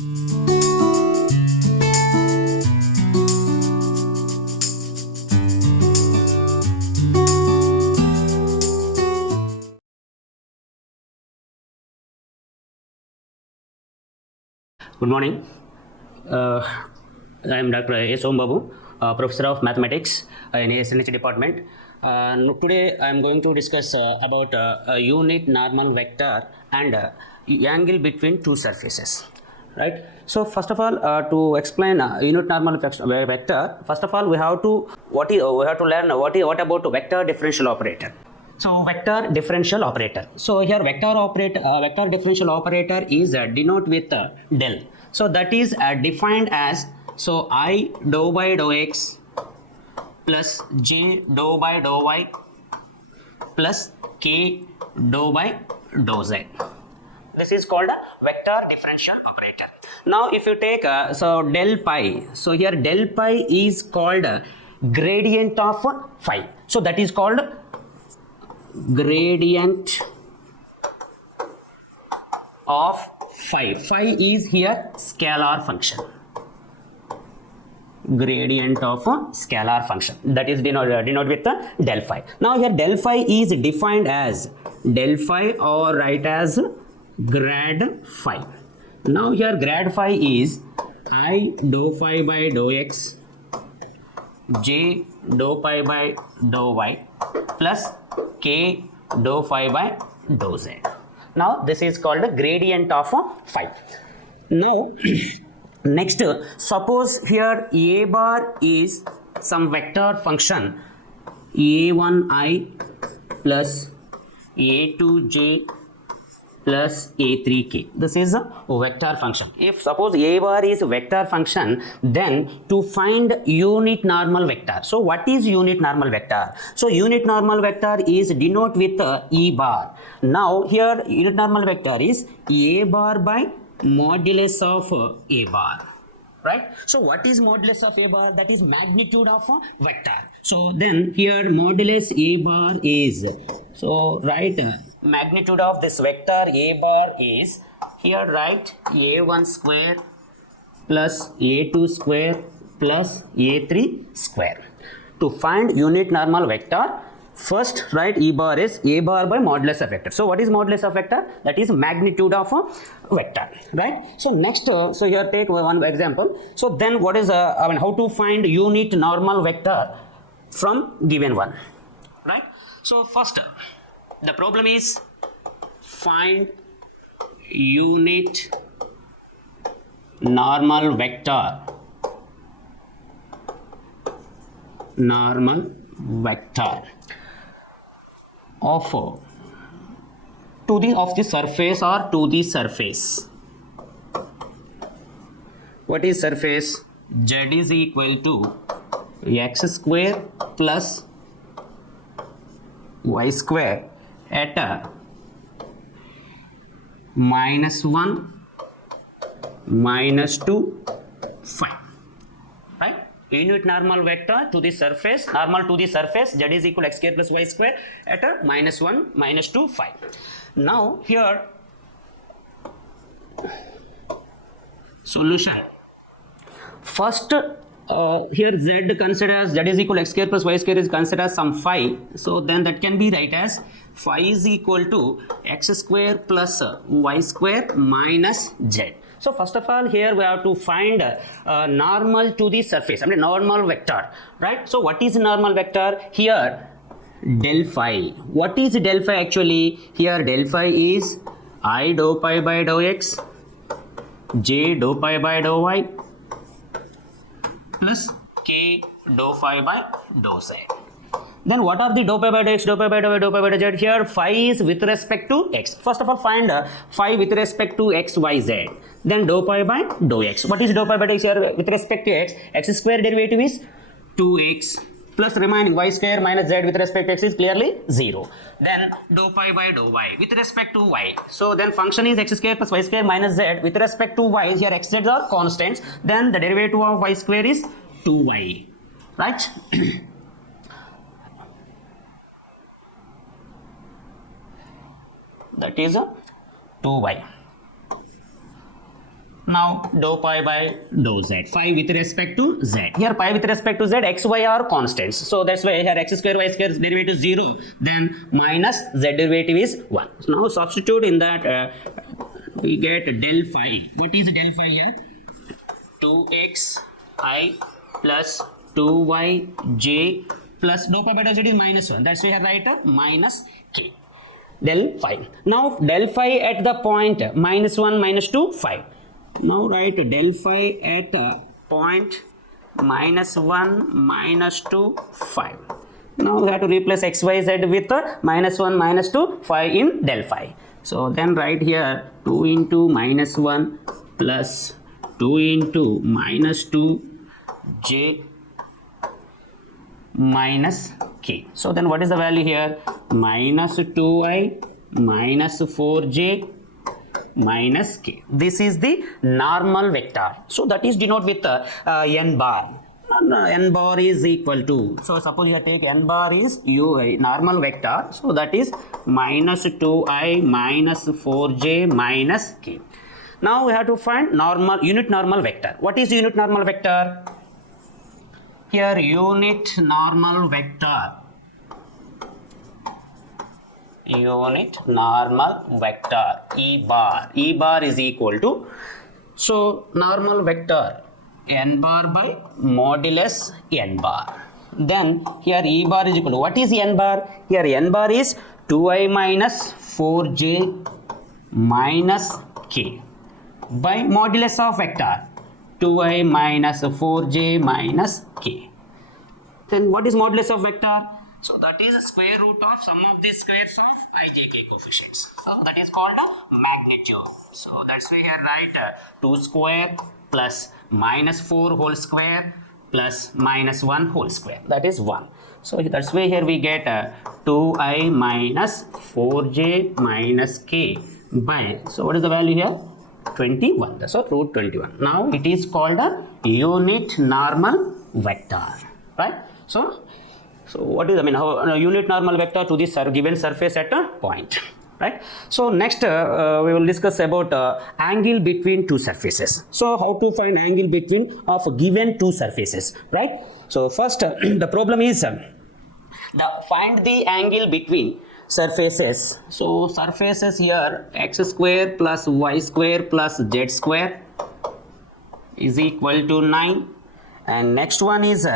Good morning. I am Dr. S. Om Babu, Professor of Mathematics in SNH department. Today I am going to discuss about a unit normal vector and angle between two surfaces. Right. So first of all, to explain unit normal vector, first of all we have to learn what about vector differential operator. So vector differential operator. So here vector differential operator is denote with del. So that is defined as I dou by dou x plus j dou by dou y plus k dou by dou z. This is called a vector differential operator. Now if you take del pi, so here del pi is called gradient of phi. So that is called gradient of phi. Phi is here scalar function. Gradient of a scalar function, that is denoted with the del phi. Now here del phi is defined as del phi or write as grad phi. Now here grad phi is I dou phi by dou x j dou pi by dou y plus k dou phi by dou z. Now this is called the gradient of phi. Now next, suppose here a bar is some vector function a1i plus a2j plus a3k. This is a vector function. If suppose a bar is a vector function, then to find unit normal vector. So what is unit normal vector? So unit normal vector is denote with e bar. Now here unit normal vector is a bar by modulus of a bar. Right? So what is modulus of a bar? That is magnitude of a vector. So then here modulus a bar is, so right, magnitude of this vector a bar is, here write a1 square plus a2 square plus a3 square. To find unit normal vector, first write e bar is a bar by modulus of vector. So what is modulus of vector? That is magnitude of a vector, right? So next, so here take one example. So then what is how to find unit normal vector from given one, right? So first, the problem is find unit normal vector of the surface or to the surface. What is surface? Z is equal to x square plus y square at -1 -2 5, right? Unit normal vector to the surface, normal to the surface, z is equal to x square plus y square at -1 -2 5. Now here solution. First here z considered as z is equal to x square plus y square is considered as some phi. So then that can be write as phi is equal to x square plus y square minus z. So first of all, here we have to find normal to the surface, I mean normal vector, right? So what is normal vector? Here del phi. What is del phi actually? Here del phi is I dou pi by dou x j dou pi by dou y plus k dou phi by dou z. Then what are the dou pi by dou x, dou pi by dou y, dou pi by dou z? Here phi is with respect to x. First of all, find phi with respect to x, y, z. Then dou pi by dou x. What is dou pi by dou x here with respect to x? X square derivative is 2x plus remaining y square minus z with respect to x is clearly 0. Then dou pi by dou y with respect to y. So then function is x square plus y square minus z with respect to y. Here x, z are constants. Then the derivative of y square is 2y. Right? That is 2y. Now dou pi by dou z, phi with respect to z. Here pi with respect to z, x, y are constants. So that's why here x square, y square derivative is 0. Then minus z derivative is 1. So now substitute in that we get del phi. What is del phi here? 2xi plus 2yj plus dou pi by dou z is minus 1. That's why I write minus k. Del phi. Now del phi at the point minus 1, minus 2, 5. Now write del phi at point minus 1, minus 2, 5. Now we have to replace x, y, z with minus 1, minus 2, 5 in del phi. So then write here 2 into minus 1 plus 2 into minus 2 j minus k. So then what is the value here? Minus 2i minus 4j minus k. This is the normal vector. So that is denoted with n bar. N bar is equal to, so suppose you take n bar is normal vector. So that is minus 2i minus 4j minus k. Now we have to find unit normal vector. What is unit normal vector? Here unit normal vector. Unit normal vector E bar. E bar is equal to, so normal vector n bar by modulus n bar. Then here E bar is equal to, what is n bar? Here n bar is 2i minus 4j minus k by modulus of vector 2i minus 4j minus k. Then what is modulus of vector? So that is square root of sum of the squares of ijk coefficients. So that is called a magnitude. So that's why here write 2 square plus minus 4 whole square plus minus 1 whole square. That is 1. So that's why here we get 2i minus 4j minus k by, so what is the value here? 21. That's so root 21. Now it is called a unit normal vector, right? So what is, how unit normal vector to this given surface at a point, right? So next we will discuss about angle between two surfaces. So how to find angle between of given two surfaces, right? So first the problem is find the angle between surfaces. So surfaces here x square plus y square plus z square is equal to 9, and next one is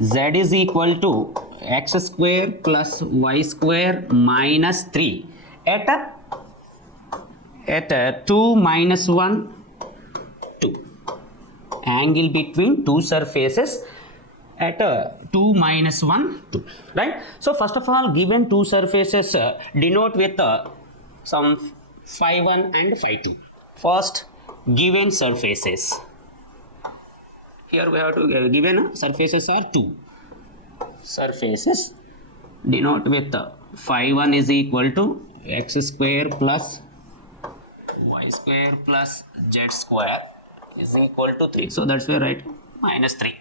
z is equal to x square plus y square minus 3 at 2 minus 1 2. Angle between two surfaces at 2 minus 1 2, right? So first of all, given two surfaces denote with some phi 1 and phi 2. First, given surfaces. Here we have to given surfaces are 2. Surfaces denote with phi 1 is equal to x square plus y square plus z square is equal to 3. So that's why I write minus 3.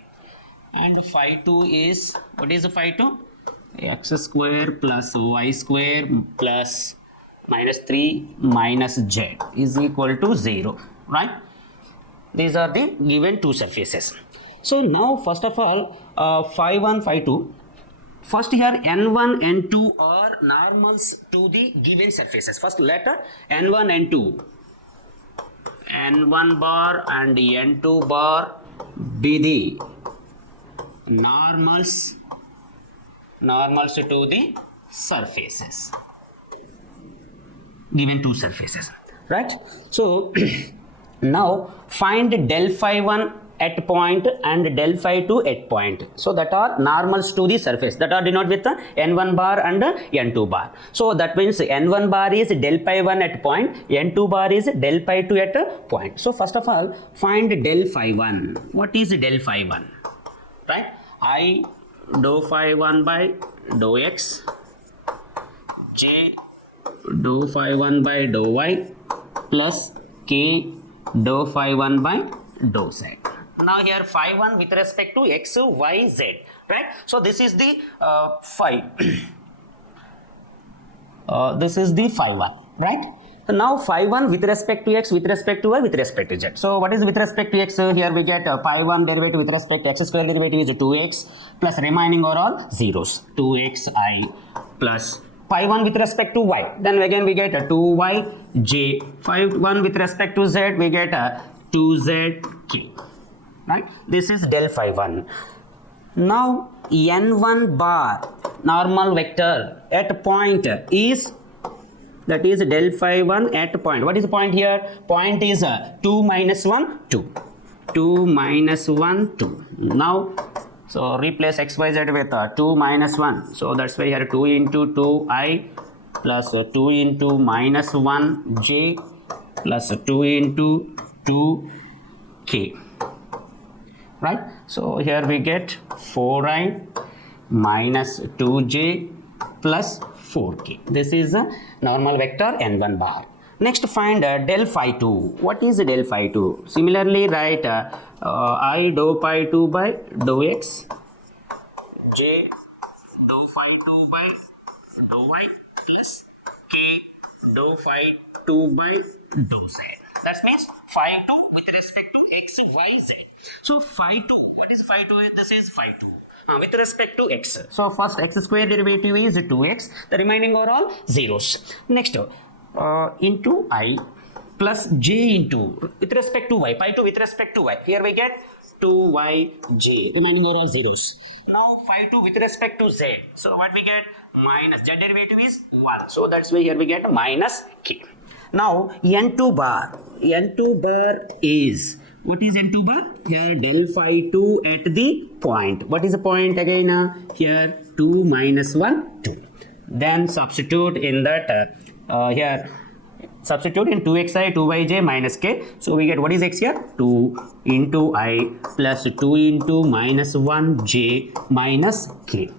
And phi 2 is, what is phi 2? X square plus y square plus minus 3 minus z is equal to 0, right? These are the given two surfaces. So now first of all, phi 1, phi 2. First here n1, n2 are normals to the given surfaces. First let n1, n2, n1 bar and n2 bar be the normals to the surfaces, given two surfaces, right? So now find del phi 1 at point and del phi 2 at point. So that are normals to the surface, that are denoted with n1 bar and n2 bar. So that means n1 bar is del pi 1 at point, n2 bar is del pi 2 at point. So first of all, find del phi 1. What is del phi 1? Right? I dou phi 1 by dou x, j dou phi 1 by dou y plus k dou phi 1 by dou z. Now here phi 1 with respect to x, y, z, right? So this is the phi. This is the phi 1, right? Now phi 1 with respect to x, with respect to y, with respect to z. So what is with respect to x? Here we get phi 1 derivative with respect to x square derivative is 2x plus remaining are all zeros. 2xi plus phi 1 with respect to y. Then again we get 2yj. Phi 1 with respect to z, we get 2zk. Right? This is del phi 1. Now n1 bar normal vector at point is, that is del phi 1 at point. What is the point here? Point is 2 minus 1, 2. 2 minus 1, 2. Now, so replace xyz with 2 minus 1. So that's why here 2 into 2i plus 2 into minus 1j plus 2 into 2k. Right? So here we get 4i minus 2j plus 4k. This is a normal vector n1 bar. Next find del phi 2. What is del phi 2? Similarly write I dou phi 2 by dou x, j dou phi 2 by dou y plus k dou phi 2 by dou z. That means phi 2 with respect to x, y, z. So phi 2, what is phi 2? This is phi 2 with respect to x. So first x square derivative is 2x. The remaining are all zeros. Next into I plus j into with respect to y. Phi 2 with respect to y. Here we get 2yj. Remaining are all zeros. Now phi 2 with respect to z. So what we get? Minus z derivative is 1. So that's why here we get minus k. Now n2 bar. N2 bar is, what is N2 bar? Here del phi 2 at the point. What is the point again? Here 2 minus 1, 2. Then substitute in that here substitute in 2xi, 2yj minus k. So we get, what is x here? 2 into I plus 2 into minus 1j minus k.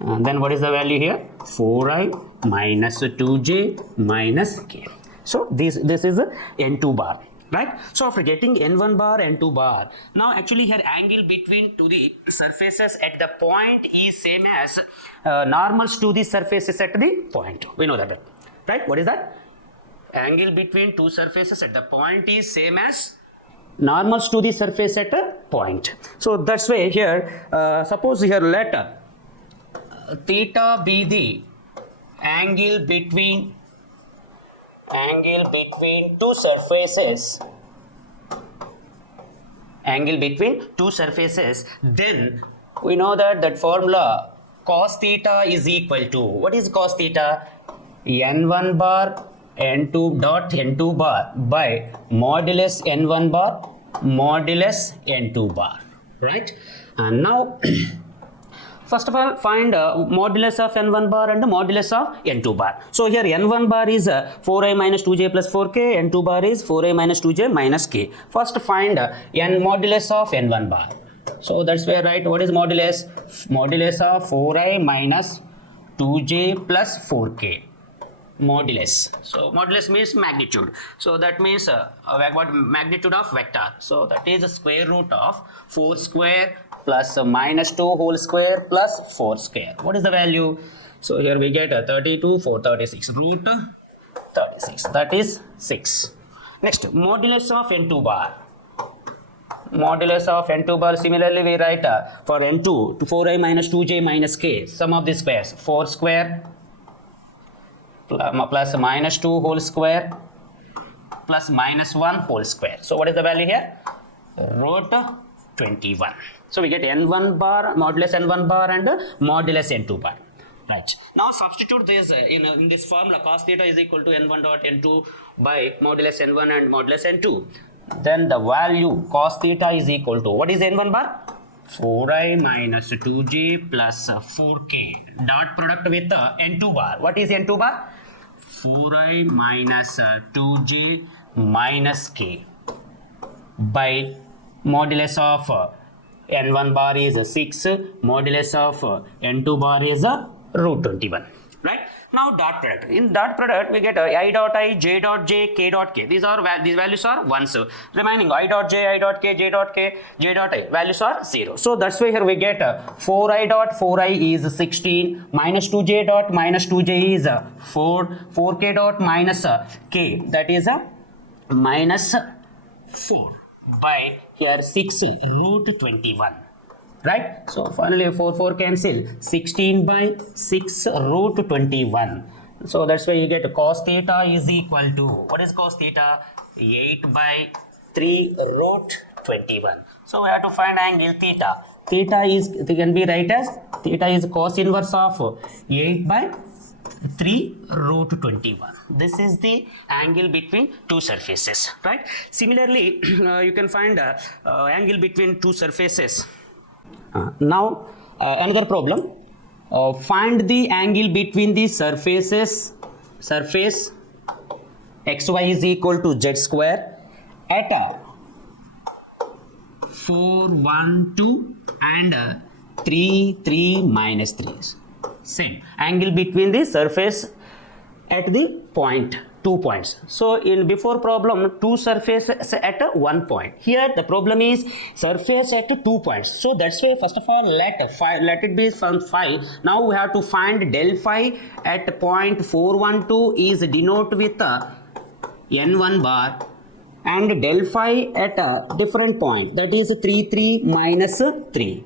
Then what is the value here? 4i minus 2j minus k. So this is N2 bar. Right? So after getting n1 bar, n2 bar, now actually here angle between to the surfaces at the point is same as normals to the surfaces at the point. We know that, right? What is that? Angle between two surfaces at the point is same as normals to the surface at a point. So that's why here, suppose here let theta be the angle between two surfaces, then we know that formula cos theta is equal to, what is cos theta? n1 bar n2 dot n2 bar by modulus n1 bar modulus n2 bar, right? And now first of all, find modulus of n1 bar and modulus of n2 bar. So here n1 bar is 4i minus 2j plus 4k, n2 bar is 4i minus 2j minus k. First find n modulus of n1 bar. So that's where, right, what is modulus? Modulus of 4i minus 2j plus 4k. Modulus. So modulus means magnitude. So that means what magnitude of vector. So that is the square root of 4 square plus minus 2 whole square plus 4 square. What is the value? So here we get 32, 4, 36. Root 36. That is 6. Next, modulus of n2 bar. Modulus of n2 bar, similarly we write for n2 to 4i minus 2j minus k. Sum of the squares. 4 square plus minus 2 whole square plus minus 1 whole square. So what is the value here? Root 21. So we get n1 bar, modulus n1 bar and modulus n2 bar. Right. Now substitute this in this formula. Cos theta is equal to n1 dot n2 by modulus n1 and modulus n2. Then the value cos theta is equal to, what is n1 bar? 4i minus 2j plus 4k dot product with n2 bar. What is n2 bar? 4i minus 2j minus k by modulus of n1 bar is 6, modulus of n2 bar is root 21. Right? Now dot product. In dot product, we get I dot I, j dot j, k dot k. These values are ones. Remaining I dot j, I dot k, j dot k, j dot I. Values are 0. So that's why here we get 4i dot 4i is 16, minus 2j dot minus 2j is 4, 4k dot minus k, that is minus 4 by here 6 root 21. Right? So finally 4 cancel, 16 by 6 root 21. So that's why you get cos theta is equal to, what is cos theta? 8 by 3 root 21. So we have to find angle theta. Theta is, it can be write as, theta is cos inverse of 8 by 3 root 21. This is the angle between two surfaces, right? Similarly, you can find angle between two surfaces. Now another problem, find the angle between the surface xy is equal to z square at 4, 1, 2 and 3, 3 minus 3. Same angle between the surface at the point, 2 points. So in before problem, two surfaces at 1 point. Here the problem is surface at 2 points. So that's why first of all let it be from phi. Now we have to find del phi at point 412 is denoted with n1 bar, and del phi at a different point, that is 3, 3 minus 3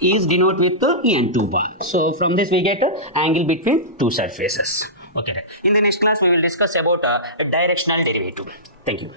is denoted with the n2 bar. So from this we get angle between two surfaces. Okay. In the next class we will discuss about a directional derivative. Thank you.